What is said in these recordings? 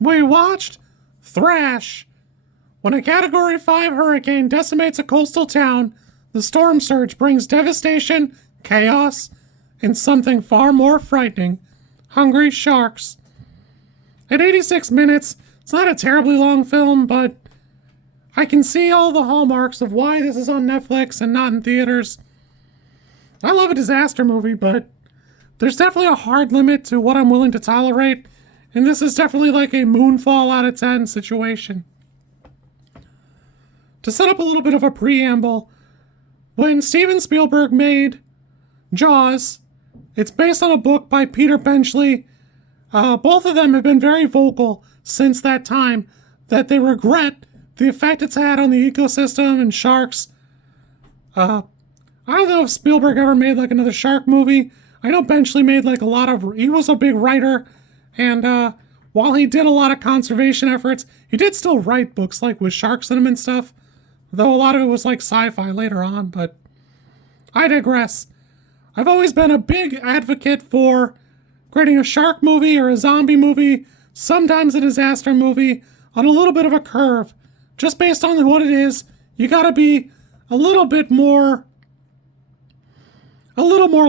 We watched Thrash. When a Category 5 hurricane decimates a coastal town, the storm surge brings devastation, chaos, and something far more frightening: hungry sharks. At 86 minutes, it's not a terribly long film, but I can see all the hallmarks of why this is on Netflix and not in theaters. I love a disaster movie, but there's definitely a hard limit to what I'm willing to tolerate, and this is definitely like a Moonfall out of 10 situation. To set up a little bit of a preamble, when Steven Spielberg made Jaws, it's based on a book by Peter Benchley. Both of them have been very vocal since that time that they regret the effect it's had on the ecosystem and sharks. I don't know if Spielberg ever made like another shark movie. I know Benchley made like he was a big writer, and while he did a lot of conservation efforts, he did still write books like with sharks in them and stuff, though a lot of it was like sci-fi later on, but I digress. I've always been a big advocate for creating a shark movie or a zombie movie, sometimes a disaster movie, on a little bit of a curve. Just based on what it is, you gotta be a little more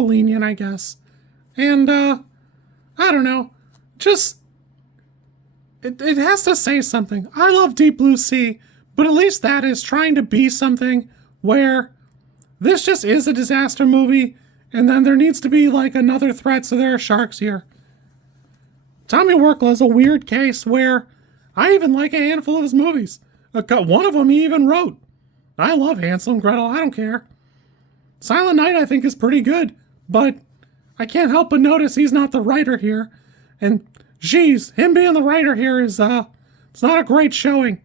lenient, I guess. And, I don't know. It has to say something. I love Deep Blue Sea, but at least that is trying to be something where this just is a disaster movie, and then there needs to be like another threat, so there are sharks here. Tommy Wirkola is a weird case where I even like a handful of his movies. One of them he even wrote. I love Hansel and Gretel, I don't care. Silent Night I think is pretty good, but I can't help but notice he's not the writer here. And geez, him being the writer here is, it's not a great showing.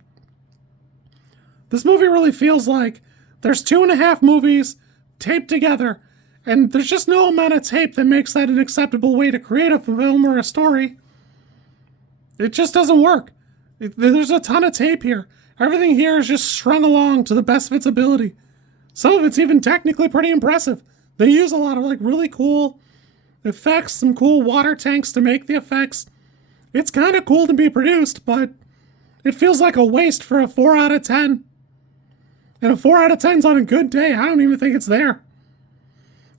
This movie really feels like there's 2.5 movies taped together, and there's just no amount of tape that makes that an acceptable way to create a film or a story. It just doesn't work. There's a ton of tape here. Everything here is just strung along to the best of its ability. Some of it's even technically pretty impressive. They use a lot of like really cool effects, some cool water tanks to make the effects. It's kind of cool to be produced, but it feels like a waste for a 4 out of 10. And a 4 out of 10's on a good day. I don't even think it's there.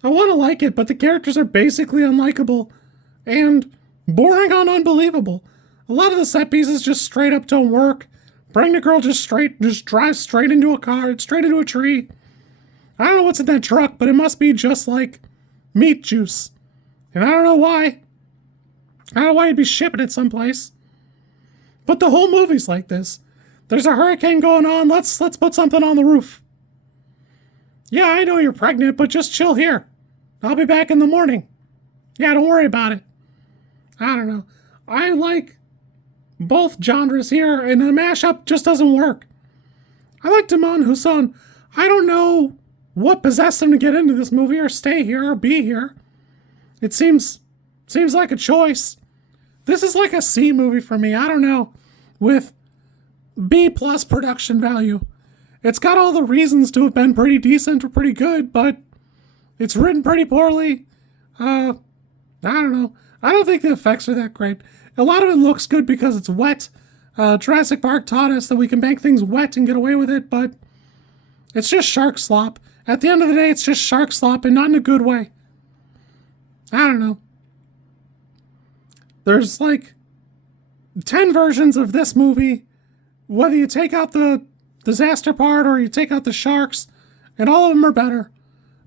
I want to like it, but the characters are basically unlikable and boring on unbelievable. A lot of the set pieces just straight up don't work. Bring the girl just drives straight into a car, straight into a tree. I don't know what's in that truck, but it must be just like meat juice. And I don't know why. I don't know why you'd be shipping it someplace. But the whole movie's like this. There's a hurricane going on, let's put something on the roof. Yeah, I know you're pregnant, but just chill here. I'll be back in the morning. Yeah, don't worry about it. I don't know. I like both genres here, and the mashup just doesn't work. I like Djimon Hounsou. I don't know what possessed him to get into this movie or stay here or be here. It seems like a choice. This is like a C movie for me. I don't know. With B+ production value. It's got all the reasons to have been pretty decent or pretty good, but it's written pretty poorly. I don't know. I don't think the effects are that great. A lot of it looks good because it's wet. Jurassic Park taught us that we can make things wet and get away with it, but it's just shark slop. At the end of the day, it's just shark slop, and not in a good way. I don't know. There's like 10 versions of this movie, whether you take out the disaster part or you take out the sharks, and all of them are better.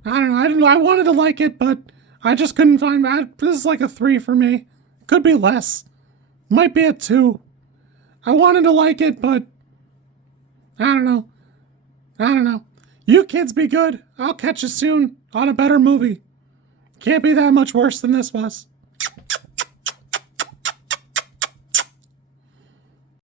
I don't know. I wanted to like it, but I just couldn't find. This is like a 3 for me. Could be less. Might be a 2. I wanted to like it, but I don't know. You kids be good. I'll catch you soon on a better movie. Can't be that much worse than this was.